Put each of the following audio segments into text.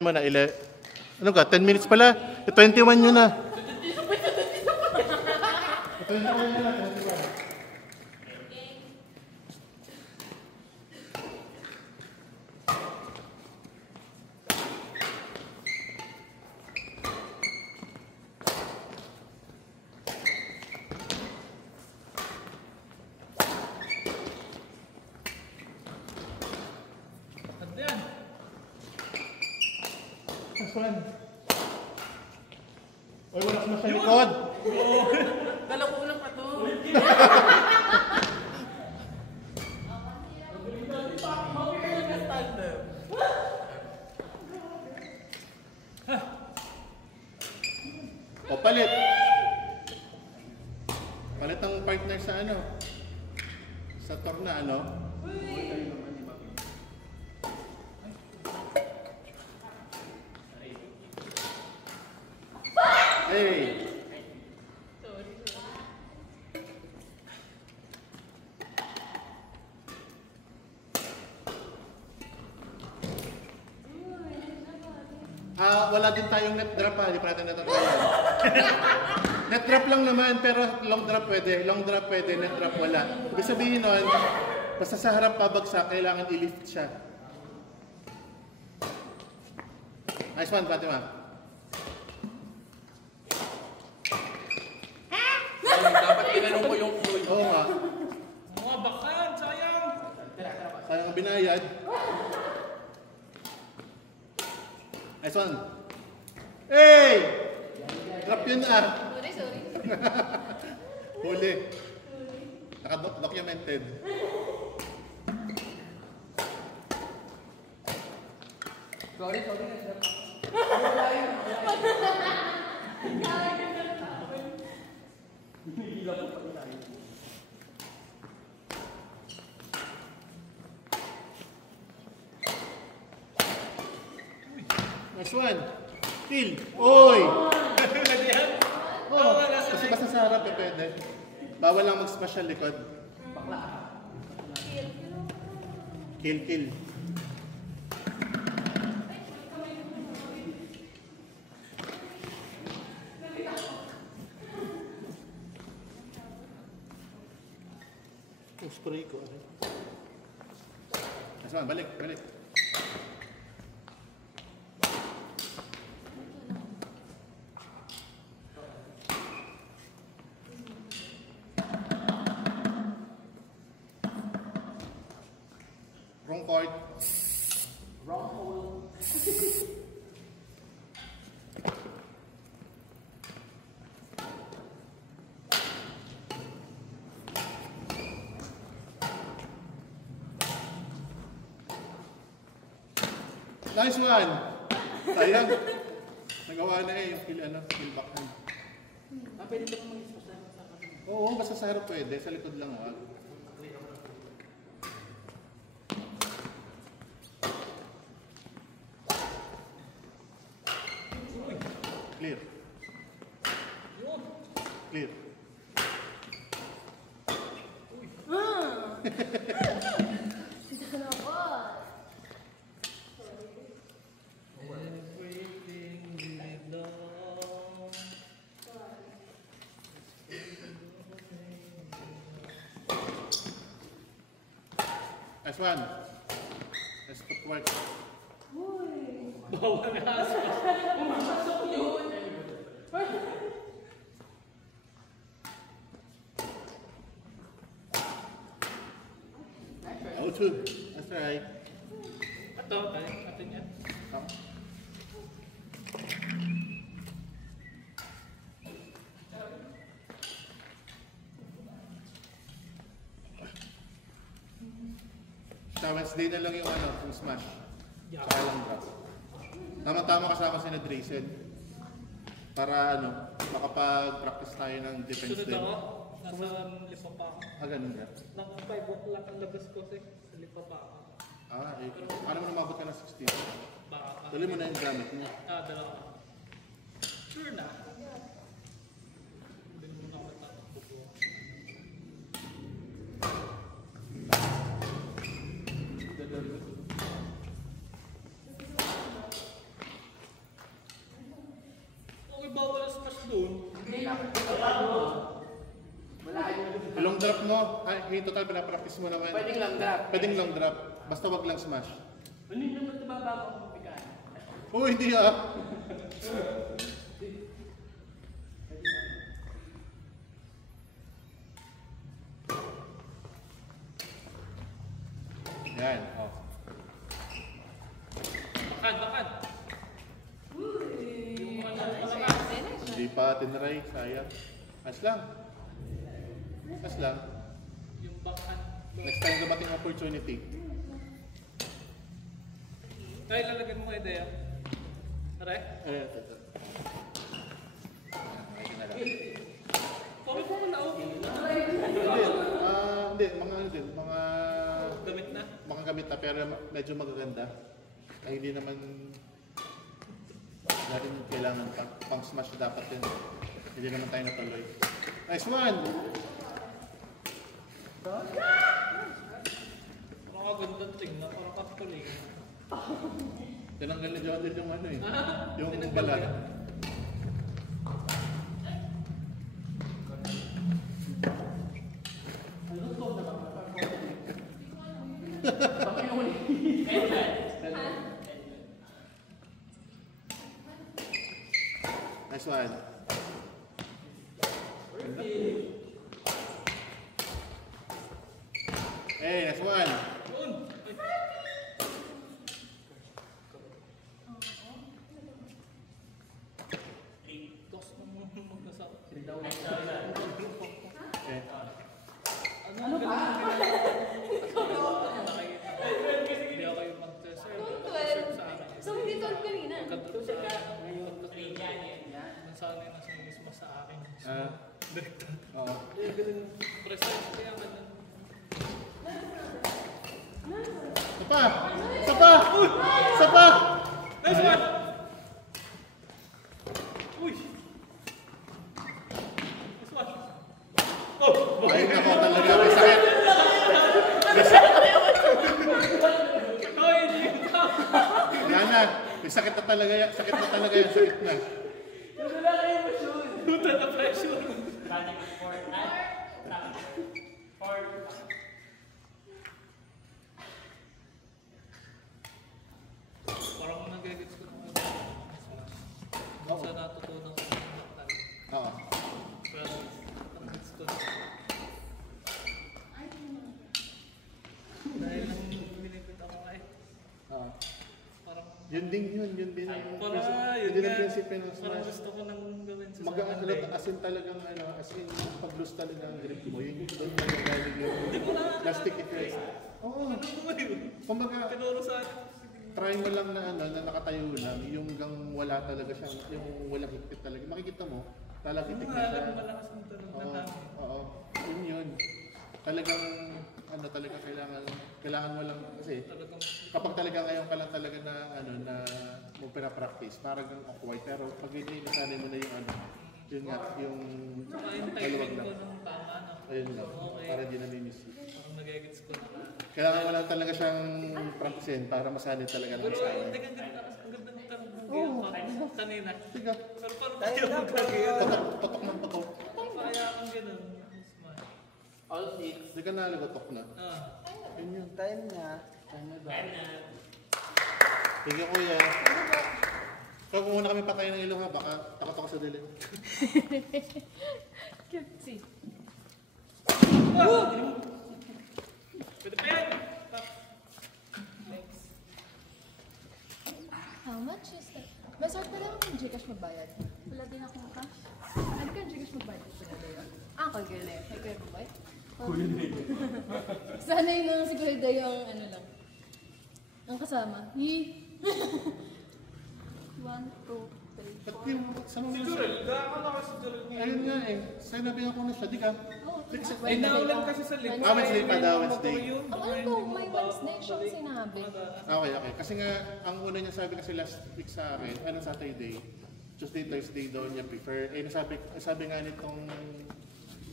mo na ano ka, 10 minutes pala? 21 yun na. 21 yun na, 21. Oy, wala ka na sa likod. Dala ko ulang pa to. O, palit. Palit ang partner sa ano? Sa torna, ano? Hey! Wala din tayong net drop ha, hindi pa natin natatayan. Net drop lang naman, pero long drop pwede. Long drop pwede, net drop wala. Ibig sabihin nun, basta sa harap pabagsak, kailangan i-lift siya. Nice one, Fatima. Dapat tinanong ko yung flow. Oo nga. Mga bakan, sayang. Sayang ang binayad. Nice one. Hey! Drop yun ah. Sorry. Huli. Naka-documented. Sorry. Nice one. Kill. Oy! Oh, kasi basta sa harap eh, pwede. Bawal lang mag-smash sa likod. Kill. Spray ko. Nice one. Balik. Wrong court. Wrong hole. Nice one. Sayang. Nagawa na yung kill back hand. Pwede ba mag-ispa sa Oo, basta sa harap pwede. Sa likod lang wag. Clear. Nice one. Let's footwork. bawal na aspas. Pumasok yun. Oh, two. That's right. Ato niya. Sa Wednesday na lang yung yung smash. Saka lang drop. Tama-tama kasama si na Drayson. Para makapag-practice tayo ng defense din. Sunod ako, nasa lipa pa ako. Ganun ka. Naka 5 o'clock ang labas ko sa lipa pa ako. Paano mo namabot ka ng 16? Baka pa. Tuloy mo na yung gamit mo. Dalawa. Sure na. Hindi mo na ako tatakbo ko. Ngayon total, pinapractice mo naman. Pwedeng long drop. Pwedeng long drop. Basta wag lang smash. Ano yung naman tumaba ako ng pikaan? Oh, hindi ah. Yan, oh. Bakad. Hindi pa tinry, sayang. As lang. As lang. Yung bakad. Next time dumating opportunity. Tay, lalagyan mo kay Dea. Tara. Ito. Ayan, na lang. Pwede mo na ako. Hindi, mga ano din, mga Gamit na. mga gamit na pero medyo magaganda. Ay hindi naman rin kailangan pang smash dapat yun. Hindi naman tayo natuloy. Nice one! Parang kagandang tingnan. Parang katuloy. Tinanggal ni Jodel yung ano eh. Yung Tinanggal balat. yan. Nice one. Hey, nice one. Doon. Dos na mo magkasama. Okay. Ano ba? Hindi ako yung mag-serve. Serve sa akin. So, hindi 12 kanina. Pagkatapos sa sanay na sa mismo sa akin. Direkta. Oo. Present kaya ganun. Sapa! Sapa! Sapa! Nice one! Uy! Nice one! Oh! Ay, nako talaga. May sakit. Hoy! Hindi ka! Wala na. May sakit na talaga yan. Sakit na talaga yan. Sakit na. Luta na pressure. Parang nagagets ko ng sa natutunan ko ng mental. Oo. Pero nagagets ko na. Dahil lang binibit ako ay Oo. parang Yun din yun. Yun din yung parang yun yun din ang nga. prinsipyo ng Parang smash. gusto ko nang gawin sa Mag-aalot as in talagang ano, as in pag-loose talaga ang grip mo. Yun doon na yung plastic effect. Oo. Ano ba yun? Kumbaga, Tinuro sa akin. try mo lang na ano, na nakatayo lang, yung gang wala talaga siya, yung walang higpit talaga. Makikita mo, talagang Ano higpit nga, na siya. alam malakas ang tunog na Oo, namin. oo. Yun. Talagang, ano talaga, kailangan mo lang, kasi Talagang kapag talaga ngayon ka lang talaga na, ano, na mo pinapractice, parang ang awkward. Pero pag hindi, nasanay mo na yung ano, yun nga, yung saka yung maluwag timing lang. ko ng tama na. Ayun lang, Okay. para hindi namimiss. Parang nagagets ko na. Kailangan mo lang talaga siyang practicein para masanay talaga ng Pero sanay. hindi ang ganda kasi ang ganda ng tanong Oo. kanina. Sige, Pero parang kaya mo kaya. totok ng totok. Kaya akong ganun. Smile. All six. Hindi ka nalagotok na. Ah. Yun yun. Time na. Time na ba? Sige kuya. Kaya kung muna kami patayin ng ilong ha, baka takot ako sa dilim. Cutesy. Pwede pa yan. How much is that? Masarap pa lang akong Gcash magbayad. Wala din akong cash. Ano ka Gcash magbayad? Kay Kuya Leo. Kay Kuya Buboy? Kuya Leo. Sana yung mga si Kuya Leo ang ano lang. Ang kasama. Yee! 1, 2, 3, Ba't yung, saan mo Si na Jurel. Gaka na kasi Jurel niya. Ayun nga eh, sinabihan ko na siya, di ka? Ay, naulan kasi sa lipa. Ah, Wednesday pa daw, Wednesday. Ang alam ko, may Wednesday siyang sinabi. Okay, okay. Kasi nga, ang una niya sabi kasi last week sa akin, Saturday, Tuesday, Thursday daw niya prefer. Eh, sabi nga nitong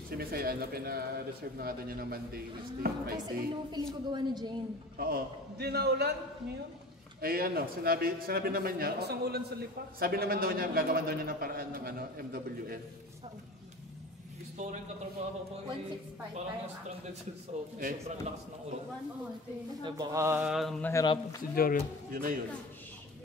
si Miss Ayan, pina-reserve na nga daw niya ng Monday, Wednesday, Kasi Friday. ano, feeling ko gawa ni Jane. Oo. Hindi naulan. Ngayon. Eh ano, sinabi naman niya, Isang ulan sa lipa. sabi naman daw niya, gagawan daw niya ng paraan ng ano, MWL. Gusto rin katrabaho ko eh. 165 Parang tayo. na-stranded sila sa office. Eh. Sobrang lakas ng ulan. One, two, three. Eh baka nahirapan si Jorel. Yun na yun.